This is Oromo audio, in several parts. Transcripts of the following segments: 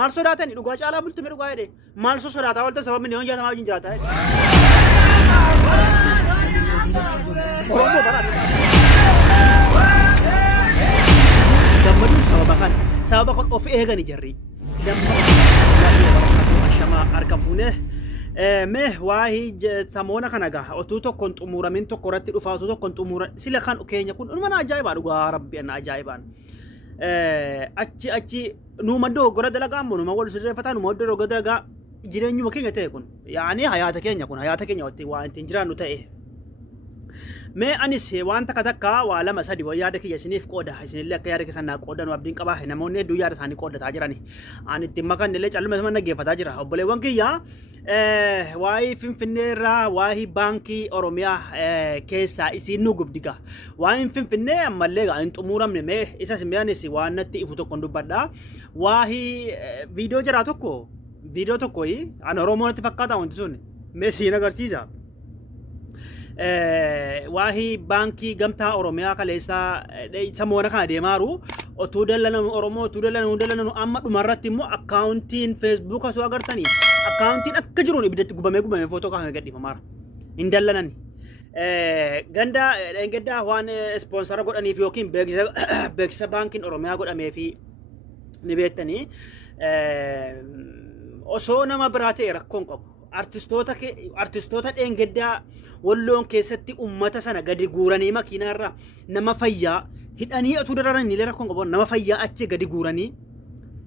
maal sodaatani dhugaa caalaa bulti mee dhugaa jedhe maal sodaataa walta sabab miliyoon 60 wajjin jiraata Oromoo bara gammadu sababa kan of eegani jarri shama arkafune me wahi samona kanaga otu tokkon xumuramin tokkoratti dhufa otu tokkon xumura sila kan Keenya kun mana ajaa'iba dhugaa rabbi ana ajaa'ibaan achi nu maddo gora dalaga ammo nu wal sirreefata nu maddo gora dalaga jireenyu Keenya ta'e kun yaani hayata Keenya watti waa intin jiraannu ta'e me anis wanta katakka waa lama sadi yaada kiyya isiniif qooda isinillee akka yaada keessan qoodan abdiin qaba namoonni hedduu yaada isaanii qoodataa jirani ani itti makan illee calluma sama naggeeffataa jira obboleewwan kiyya waa'ee Finfinneerraa waa'ee baankii Oromiyaa keessaa isiin nu gubdiga waa'ee Finfinnee ammallee hin xumuramne mee isas miyaanis waan natti ifu tokkon dubbadha waa'ee viidiyoo jira tokko an Oromooti fakkaata wanti sun mee siin agarsiisa wahi banki gamta Oromiyaa kaleessa samoona kana deemaaru otuu dallan Oromoo otuu dallan amma dhumarratti immoo accountiin Facebook asu agartanii accountiin akka jiruun ibiddatti gubamee footoo kaafame gadhiifamaara hin dallanani ganda engedda waan sponsora godhaniif yookiin beeksisa bankiin Oromiyaa godhamee fi ni beektanii osoo nama biraatee rakkoon qabu artistoota dhengeddaa walloon keessatti ummata sana gadi guuranii makiinaarra nama fayyaa hidhanii atuu dararanii illee rakkoon qabu nama fayyaa achi gadi guuranii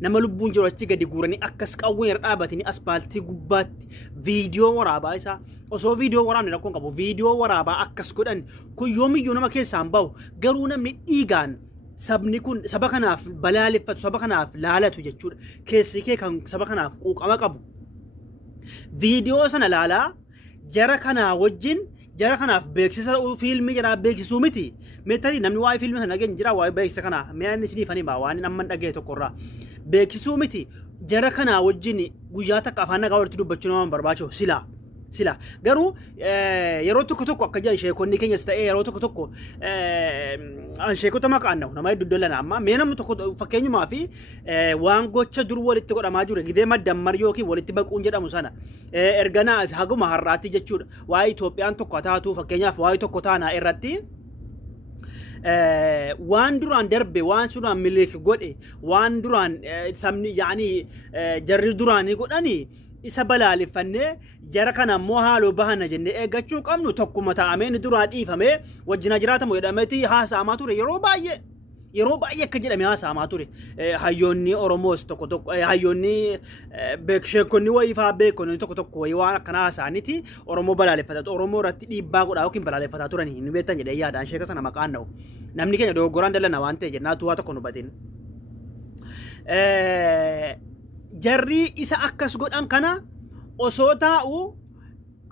nama lubbuun jiru achi gadi guuranii akkas qawween irra dhaabatanii aspaaltii gubbaatti viidiyoo waraabaa isaa osoo viidiyoo waraabne rakkoon qabu viidiyoo waraabaa akkas godhan kun yoomiyyuu nama keessaan bahu garuu namni dhiigaan sabni kun saba kanaaf balaaleffatu saba kanaaf laalatu jechuudha keessi kee kan saba kanaaf quuqama qabu video sana lala jara kana wajjin jara kanaaf beeksisa filmi jara beeksisuu miti metari namni waa'ee filmi kana gen jira waa'ee beeksisa kana meeyaan isiniifani ba waan namman dhagee tokkorra beeksisuu miti jara kana wajjin guyyaa takka afaan nagaa walitti dubbachuu nama barbaacho sila garuu yeroo tokko akka jaan sheekonni Keenyas ta'ee yeroo tokko sheekota maqaannahu nama hedduu dollana amma mee namni tokko fakkeenyumaa fi waan gocha dur walitti godhamaa jiru gidee maddammar yookiin walitti baquun jedhamu sana erganaa haguma har'aatti jechuudha waa'ee Itoophiyaan tokko taatu fakkeenyaaf waa'ee tokko taanaa irratti waan duraan darbe waan sunaan milik godhe waan duraan sabni yaani jarri duraanii godhanii isa balaaleffannee jara kana ammoo haaloo bahana jennee eeggachuu qabnu tokkuma taa'ameen duraa dhiifamee wajjina jiraatamu jedhameeti haasa'amaa ture yeroo baay'ee akka jedhame haasa'amaa ture hayyoonni Oromoos tokko hayyoonni sheekonni wayifaa beekonni tokko waan akkana haasa'aniiti Oromoo balaaleffata Oromoo irratti dhiibbaa godhaa yookiin balaaleffataa turanii hin beektan jedhee yaadaan sheeka sana maqaan na'u namni keenya dogoggoraan dallana waan ta'e jennaa tuwaa tokko nu batin jarri isa akkas godhan kana osoo taa'u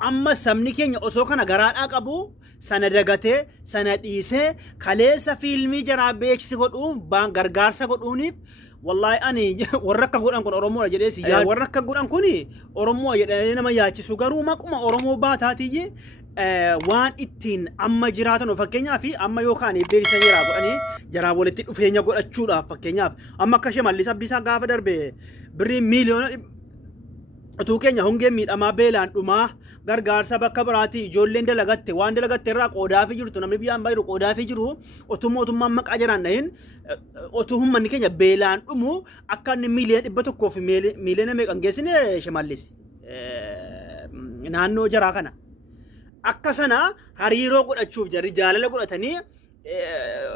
amma sabni keenya osoo kana garaadhaa qabu sana dagatee sana dhiisee kaleessa filmii jaraa beeksisi godhuun gargaarsa godhuuniif wallahi ani warra akka godhan kun Oromoo jedhee si yaa warra akka godhan kun Oromoo jedhee nama yaachisu garuu maquma Oromoo baataatiyye waan ittiin amma jiraatan fakkeenyaaf amma yookaan beeksisa jiraa godhanii jaraa walitti dhufeenya godhachuudhaaf fakkeenyaaf amma akka Shimallis Abdiisaa gaafa darbe birrii miliyoona utuu keenya hongee miidhamaa beelaan dhumaa gargaarsa bakka biraatti ijoolleen dalagatte waan dalagatte irraa qoodaafii jirtu namni biyyaan baay'ee qoodaafii jiru otuu mootummaan maqaa jiraan dhahin otuu humni keenya beelaan dhumu akka inni miliyoona 100 fi miliyoona meeqan geessine Shimallis naannoo jaraa kana akka sana hariiroo godhachuuf jarri jaalala godhatanii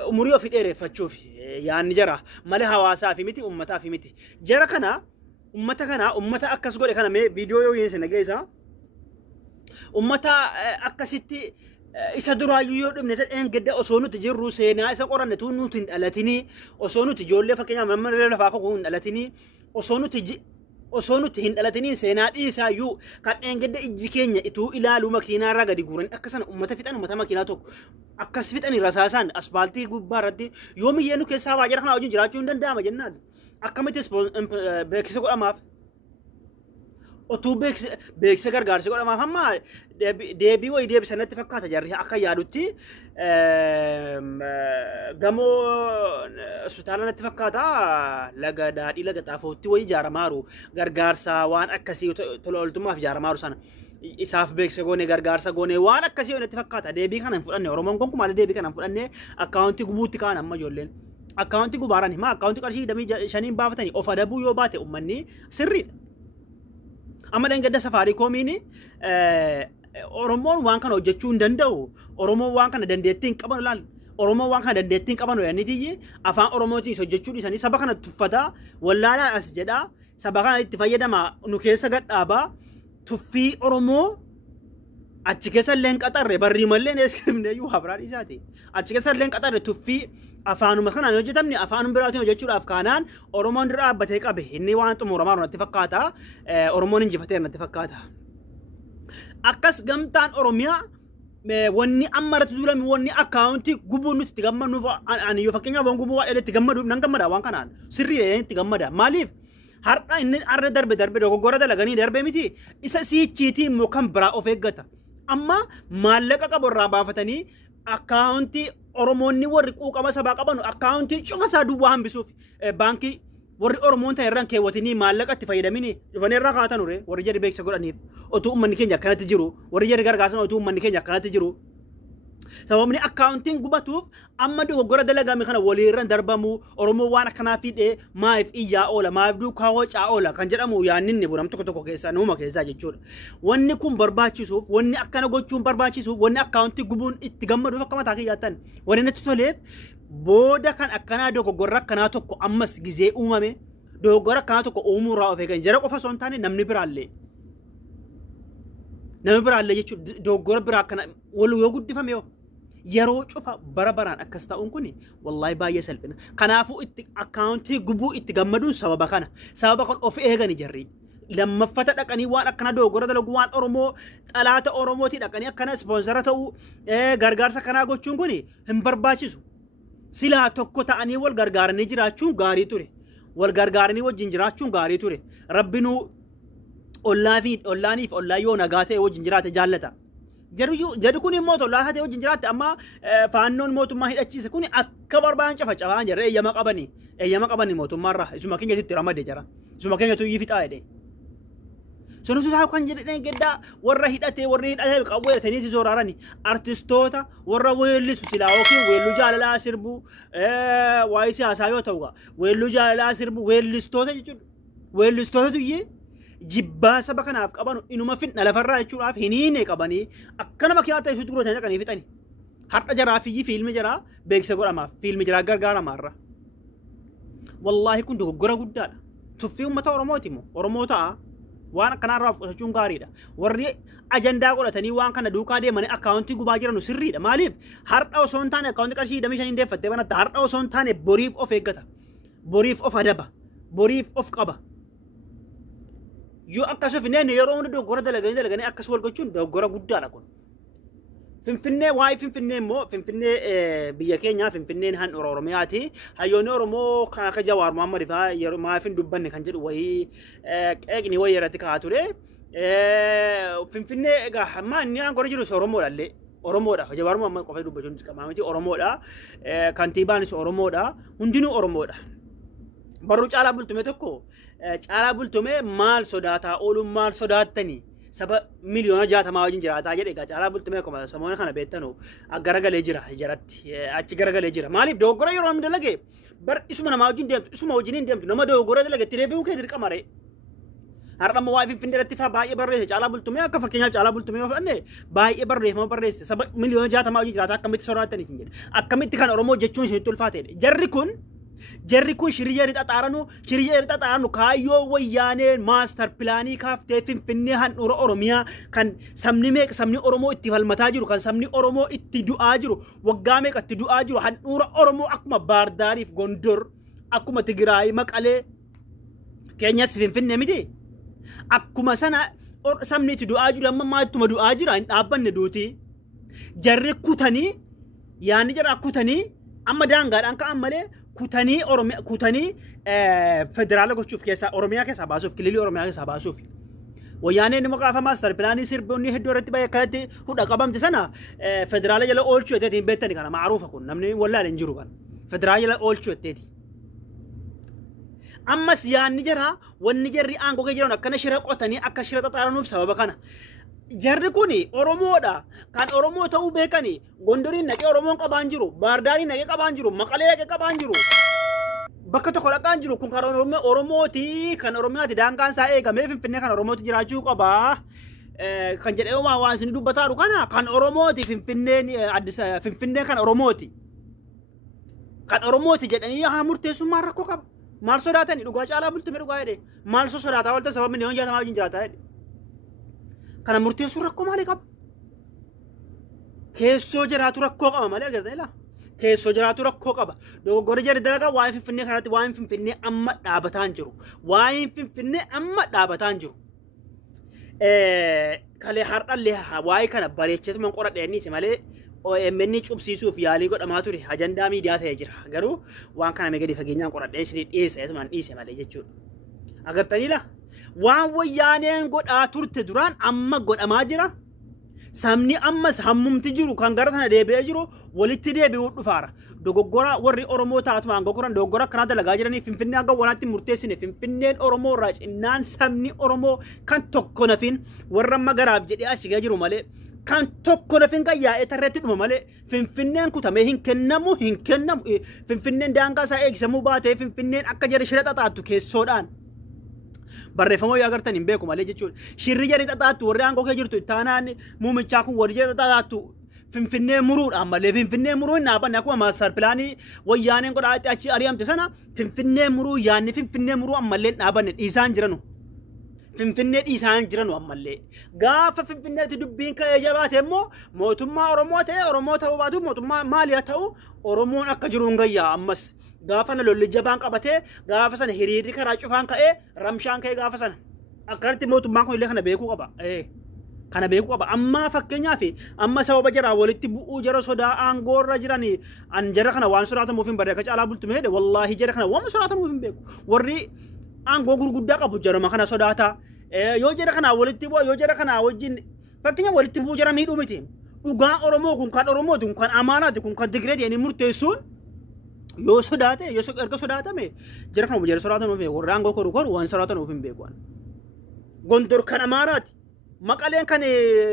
umurii ofii dheereffachuuf yaanni jara malee hawaasaa fi miti ummataa fi miti jara kana ummata akkas godhe kana mee viidiyoo yoo yeesine geessa ummata akkasitti isa duraayyuu yoo dhumne sadeen gedda osoo nuti jirru seenaa isa qoranne tu nuti hin dhalatini osoo nuti ijoollee fakkeenyaaf namni lafaa koo hin dhalatini osoo nuti hin dhalatini seenaa dhiisaayyuu kan gedda ijji keenya ituu ilaalu makiinaa irraa gadi guuran akka sana ummata fixan ummata makiinaa tokko akkas fixani rasaasaan asfaaltii gubbaa irratti yoo miyyeenu keessaa waajjira kana wajjin jiraachuu hin danda'ama jennaan akkamitti beeksisa godhamaaf otuu beeksisa gargaarsi godhamaaf amma deebii wayii deebisanitti fakkaata jarri akka yaadutti gamoo hospitaalanatti fakkaata laga daadhii laga xaafootti wayii ijaaramaaru gargaarsa waan akkasii tola ooltummaaf ijaaramaaru sana isaaf beeksisa goone gargaarsa goone waan akkasii natti fakkaata deebii kana hin fudhanne Oromoon kun maal deebii kana hin fudhanne akkaawuntii gubuutti kaan amma ijoolleen akkaawuntii gubaaraan himaa akkaawuntii qarshii 25 baafatanii of adabuu yoo baate ummanni sirriidha. Amma dangadda Safaarikoomiin Oromoon waan kana hojjechuu hin danda'u. Oromoon waan kana dandeettii hin qaban laal. Oromoon waan kana dandeettii hin qaban yaannitiyyi afaan Oromootiin hojjechuu dhiisanii saba kana tuffataa wallaalaa as jedhaa saba kana itti fayyadamaa nu keessa gadhaabaa tuffii Oromoo achi keessa illee qaxarre barrii mallee neeskifne iyyuu habraan isaati. Achi keessa illee qaxarre tuffii afaanuma kanaan hojjetamni afaanuma biraatiin hojjechuudhaaf kaanaan Oromoon dura dhaabbatee qabe inni waan xumuramaa natti fakkaata Oromoon injifatee natti fakkaata. Akkas gamtaan Oromiyaa wanni ammarratti duulame wanni akkaawuntii gubuun nuti itti gammaduuf ani yoo fakkeenyaaf waan gubuu waa'ee itti gammaduuf nan gammada waan kanaan sirrii itti gammada maaliif har'a inni arra darbe dogoggora dalaganii darbe miti isa siichiitii immoo kan biraa of eeggata amma maallaqa qabu irraa baafatanii akkaawuntii Oromoonni warri quuqama sabaa qaban akkaawuntii cufa isaa duwwaa hambisuuf baankii warri Oromoon ta'e irraan keewwatanii maallaqa itti fayyadamini dhufanii irraa kaatan ture warri jedhi beeksisa godhaniif otuu uummanni keenya akkanatti jiru warri jedhi gargaarsan otuu uummanni keenya akkanatti jiru sababni akkaawuntiin gubatuuf amma dogoggora dalagame kana waliirran darbamu Oromoo waan akkanaa fiidhee maaf iyyaa oola maaf duukaa hocaa oola kan jedhamu yaanninni bunam tokko keessaa nuuma keessaa jechuudha wanni kun barbaachisuuf wanni akkana gochuun barbaachisuuf wanni akkaawuntii gubuun itti gammaduuf akka mataa kiyyaattan wanni natti toleef booda kan akkanaa dogoggora akkanaa tokko ammas gizee uumame dogoggora akkanaa tokko uumuurraa of eegan jara qofa osoo hin taane namni biraallee jechuudha dogoggora biraa akkana wal yoo guddifame yoo yeroo cufa baraan akkas ta'uun kun wallahi baay'ee salphina kanaafuu itti akkaawuntii gubuu itti gammaduun sababa kan of eegani jarri lammaffata dhaqanii waan akkana dogoggora dalagu waan Oromoo xalaata Oromooti dhaqanii akkana ispoonsara ta'uu gargaarsa kanaa gochuun kun hin barbaachisu silaa tokko ta'anii wal gargaaranii jiraachuun gaarii ture wal gargaaranii wajjin jiraachuun gaarii ture rabbinuu ollaaniif ollaayyoo nagaa ta'e wajjin jiraate jaallata jadi kun immoo tollaa ta'e wajjin jiraate amma faannoon mootummaa hidhachiise kun akka barbaan cafacafaan jirre eeyyama qabani mootummaarraa isuma keenyatti ramade jara isuma keenyatu yifixaa jedhe sunutu taa kan jedhe geddaa warra hidhatee qawwee ta'anii zoorarani artistoota warra weellisu silaa yookiin weelluu jaalalaa sirbu waa'ee siyaasaa yoo ta'u weelluu jaalalaa sirbu weellistoota jechuudha weellistoota tuyyee jibbaa saba kanaaf qabanu inuma fidna lafarraa jechuudhaaf hiniine qabanii akkana makiinaa ta'e suutu godhatanii dhaqanii fixani har'a jaraa fiyyi fiilmi jaraa beeksisa godhamaaf fiilmi jaraa gargaaramaarra wallaahi kun dogoggora guddaadha tuffii uummata Oromooti immoo Oromoo ta'a waan akkanarraa fudhachuun gaariidha warri ajandaa godhatanii waan kana duukaa deemanii akkaawuntii gubaa jiran sirriidha maaliif har'a osoo hin taane akkaawuntii qarshii 25 deeffattee banatta har'a osoo hin taane boriif of eeggata boriif of adaba boriif of qaba yoo akkasumas inni yeroo hundi dogoggora dalaganii akkas wal gochuun dogoggora guddaadha kun Finfinnee waa'ee Finfinnee immoo Finfinnee biyya keenyaa Finfinneen han Oromiyaati hayyoonni Oromoo kan akka Jawaar Mohammad fa'aa yeroo maaf hin dubbanne kan jedhu wayii qeeqni wayii irratti kaa'aa ture Finfinnee egaa hamma inni aangoo jiru Oromoodha Jawaar Mohammad qofa dubbachuun qaama miti Oromoodha kantiibaanis Oromoodha hundinuu Oromoodha barruu caalaa bultume tokko caalaa bultume maal sodaataa ooluun maal sodaattanii saba miliyoona 60 wajjin jiraataa jedhe egaa caalaa bultume akkuma samoona kana beektanu garagalee jira jaratti achi garagalee jira maaliif dogoggora yeroo namni dalage bar isuma namaa wajjin deemtu isuma wajjin deemtu nama dogoggora dalage itti deebi'uu kee dirqama ree har'a amma waa'ee Finfinnee irratti faa baay'ee barreesse caalaa bultume akka fakkeenyaaf caalaa bultume yoo fudhanne baay'ee barreesse saba miliyoona 60 wajjin jiraataa akkamitti sodaattanii isin jedhe akkamitti kan Oromoo jechuun isinitti ulfaatedha jarri kun shiriyya xaxaaranu kaayyoo wayyaanee maastar pilaanii kaaftee Finfinnee handhuura Oromiyaa kan sabni Oromoo itti falmataa jiru kan sabni Oromoo itti du'aa jiru waggaa meeqa itti du'aa jiru handhuura Oromoo akkuma Baardaariif Gondor akkuma Tigraay Maqalee keenyas Finfinnee miti akkuma sana sabni itti du'aa jiru amma maattuma du'aa jira hin dhaabbanne duuti jarri kutanii yaanni jara kutanii amma daangaadhaan ka'an malee kutanii federaala gochuuf keessaa Oromiyaa keessaa baasuuf kililii Oromiyaa keessaa baasuuf وياني نمقع فماستر بلاني سير بني هدو رتبا يكاتي هو قبمت سنة فدرالي جلا أولشو تيتي بيتني كان معروف أكون نمني ولا ننجرو كان فدرالي جلا أولشو تيتي أما سيان نجرها والنجري أنكو كجرون أكنا شرق قطني أكا شرق تطارنوف سبب كان jarri kuni oromoodha kan oromoo ta'uu beekani gondoriin naqee oromoon qabaan jiru baardaariin naqee qabaan jiru maqalee naqee qabaan jiru bakka tokko dhaqaan jiru kun kan oromooti kan oromiyaati daangaan isaa eegamee finfinnee kan oromooti jiraachuu qaba kan jedhee waan isin dubbataadhu kana kan oromooti finfinnee kan oromooti jedhanii haa murteessummaa rakkoo qaba maal sodaatani dhugaa caalaa bultume dhugaa jedhe maal sodaataa walta sababni miliyoon 60 wajjin jiraataa jedhe kana murteessuu rakkoo maalii qaba keessoo jiraatu rakkoo qaba malee agartanii laa keessoo jiraatu rakkoo qaba dogoggora jarri dalagaa waa'ee finfinnee kanatti waa'ee finfinnee amma dhaabataan jiru waa'ee finfinnee amma dhaabataan jiru kalee hardhallee waa'ee kana bareecheetuman qoradheenniisi malee OMN cubsiisuuf yaalii godhamaa ture ajandaa miidiyaa ta'ee jira garuu waan kana gadi fageenyaan qoradhee isin dhiyeesseetuman dhiise malee jechuudha agartanii laa waan wayyaaneen godhaa turte duraan amma godhamaa jira samni ammas hammumti jiru kan gara tana deebi'ee jiru walitti deebi'uu dhufaara dogoggora warri oromoo taatuma angogoran dogoggora kana dalagaa jiranii finfinnee akka wanaatti murteessine finfinneen oromoo irraa cinnaan sabni oromoo kan tokko nafin warra magaraaf jedhee ashigee jiru malee kan tokko nafin kan yaa'ee tarreetti dhuma malee finfinneen kutamee hin kennamu finfinneen daangaa isaa eegsamuu baatee finfinneen akka jedhe shira xaxaattu keessoodhaan barreeffama yoo agartan hin beeku malee jechuudha shirri jedhe xaxaattu warri aangoo kee jirtu taanaan muumichaa kun warri jedhe xaxaattu finfinnee muruudhaan malee finfinnee muruu hin dhaabanne akkuma maaster pilaanii wayyaaneen godhaatti achi ari'amte sana finfinnee muruu yaanni finfinnee muruu ammallee dhaabanne dhiisaan jiranu finfinnee dhiisaan jiranu ammallee gaafa finfinneetti dubbiin ka'ee jabaate immoo mootummaa oromoo ta'uu baatu mootummaa maaliyaa ta'u oromoon akka jiruun gayyaa ammas gaafa na lolli jabaan qabatee gaafa sana hiriirri karaa cufaan ka'ee ramshaan ka'ee gaafa sana akkatti mootummaan kun illee kana beekuu qaba kana beekuu qaba amma fakkeenyaaf amma sababa jaraa walitti bu'uu jara sodaa aangoorra jiranii an jara kana waan sodaatamuuf hin barre akka caalaa bultume hedhe wallaahi jara kana waan sodaatamuuf hin beeku warri aangoo gurguddaa qabu jaruma kana sodaata yoo jara kana walitti bu'u yoo jara kana wajjin fakkeenya walitti bu'uu jara miidhuu miti dhugaa oromoo kun kan oromooti kun kan amaanaati kun kan Tigireeti inni murteessuun yoo sodaate yoo erga sodaatame jara kana jara sodaatanuuf warri aangoo koru waan sodaatanuuf hin beeku gondor kan amaanaati maqaleen kan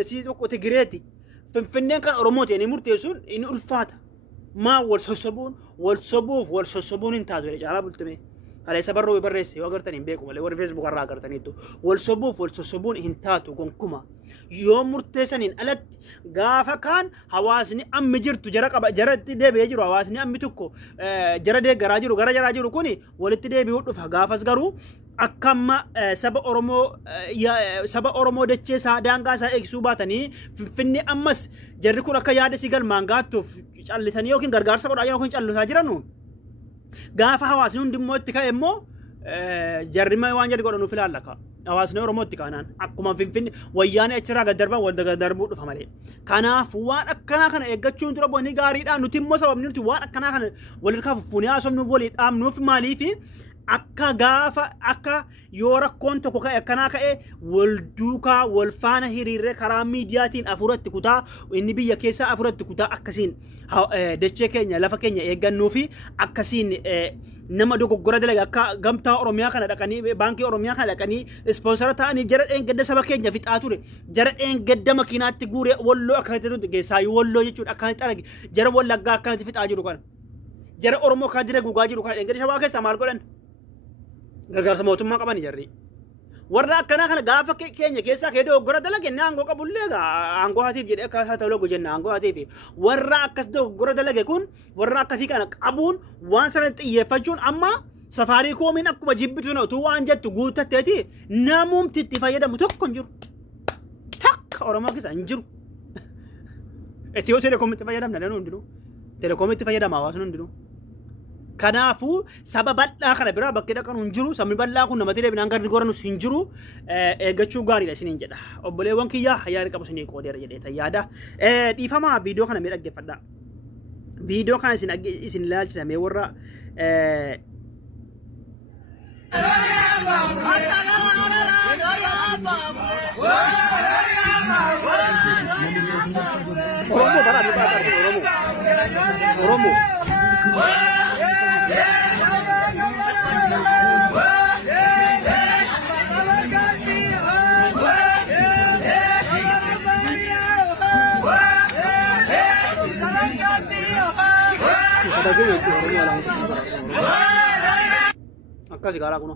si tokko Tigireeti finfinneen kan oromooti inni murteessuun inni ulfaata maa wal sossobuun hin taatu caalaa bultume kale sabarro barreesse yoo agartan hin beeku malee warri Facebook irraa agartaniitu wal sossobuun hin taatu gonkuma yoo murteessaniin alatti gaafa kaan hawaasni ammi jirtu jaratti deebi'ee jiru hawaasni ammi tokko jara deeggaraa jiru gara jaraa jiru kuni walitti deebi'uu dhufa gaafas garuu akkamma saba oromoo dacheesaa daangaa isaa eegsisuu baatanii finfinnee ammas jarri kun akka yaada si galmaan gaattuuf callisanii yookiin gargaarsa godhaa yookiin callisaa jiranu gaafa hawaasni hundimmoo itti ka'e immoo jarrima waan jedhu godhanuuf ilaallaka hawaasni oromoo itti kaanaan akkuma finfinnee wayyaanee achirraa gaddarban wal darbuu dhufa malee kanaaf waan akkanaa kana eeggachuun dura boonii gaariidhaan nuti immoo sababni nuti waan akkanaa kana walirraa fuffuunee haasofnuuf walii dhaabnuuf maaliifi akka gaafa akka yoo rakkoon tokko ka'e akkanaa ka'e wal duukaa wal faana hiriirree karaa miidiyaatiin afuratti kutaa inni biyya keessaa afuratti kutaa akkasiin dachee keenya lafa keenya eeggannuu fi akkasiin nama dogoggora dalaga akka gamtaa oromiyaa kana dhaqanii baankii oromiyaa kana dhaqanii ispoonsara ta'anii jara dheengadda saba keenya fixaa ture jara dheengadda makiinaatti guuree walloo akkasitti geessaa walloo jechuudha akkasitti arge jara wallaggaa akkasitti fixaa jiru kana jara oromoo kan dire gugaa jiru kana dheengadda shabaa keessaa maal godhan gargaarsa mootummaa qaban jarri warra akkanaa kana gaafa keenya keessaa kee dogoggora dalage aangoo qabullee aangoo hatiif jedhee akka isaa ta'uu jenna aangoo hatiif warra akkas dogoggora dalage kun warra akkasii kana qabuun waan sana xiyyeeffachuun amma safaarii koomiin akkuma jibbitu na utuu waan jettu guuttatteeti namumti itti fayyadamu tokko hin jiru takka oromoo keessa hin jiru Itiyoo Telekoom itti fayyadamna dhanuu hundinuu Telekoom itti fayyadama hawaasni hundinuu kanaafu sababa bal'aa kana biraa bakkee dhaqan hin jiru sabni bal'aa kun namatti deebinaan gardi goranus hin jiru eeggachuu gaariidha isiniin jedha obboleewwan kiyyaa yaada qabu isinii qoodeera jedhee yaada dhiifamaa viidiyoo kana mee dhaggeeffadha viidiyoo kana isin ilaalchisame warra Oromoo. Akkas garaa kuno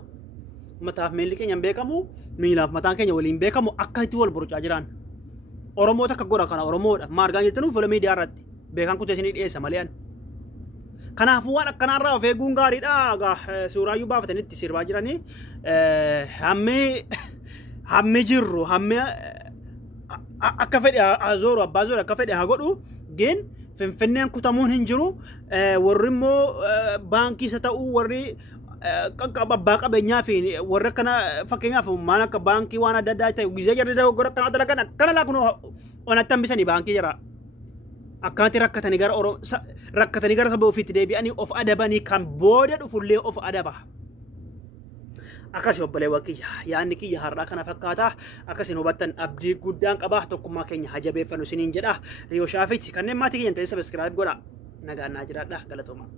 mataaf meelli keenya beekamu miilaaf mataan keenya waliin beekamu akka itti wal borucaa jiran Oromoota akka godha kana Oromoodha maar gaan jirtanu fuula miidiyaa irratti beekan kutee isinii dhiyeessa malee an kanaafuu waan akkanarraa of eeguun gaariidha suuraayyuu baafatanitti sirbaa jiranii hammee jirru hammee akka fedhe azooru abbaa zoora akka fedhe haa godhu geen Finfinneen kutamuun hin jiru warri immoo baankii isa ta'uu warri abbaa qabeenyaa fi warra kana fakkeenyaaf maal akka baankii waan adda addaa ta'e gizee jarri dogoggora kana dalagan akkana laa kun onatti hambisanii baankii jira akkanatti rakkatanii gara saba ofiitti deebi'anii of adabanii kan booda dhufullee of adaba. Akkasi obboleewwan kiyya yaadni kiyya har'aa kana fakkaata akkasiin hubattan abdii guddaan qaba tokkummaa keenya hajabeeffannu isiniin jedha Riyoo Shaafiitti kanneen maatii keenya ta'e sabiskiraayib godha nagaan naa jiraadha galatooma.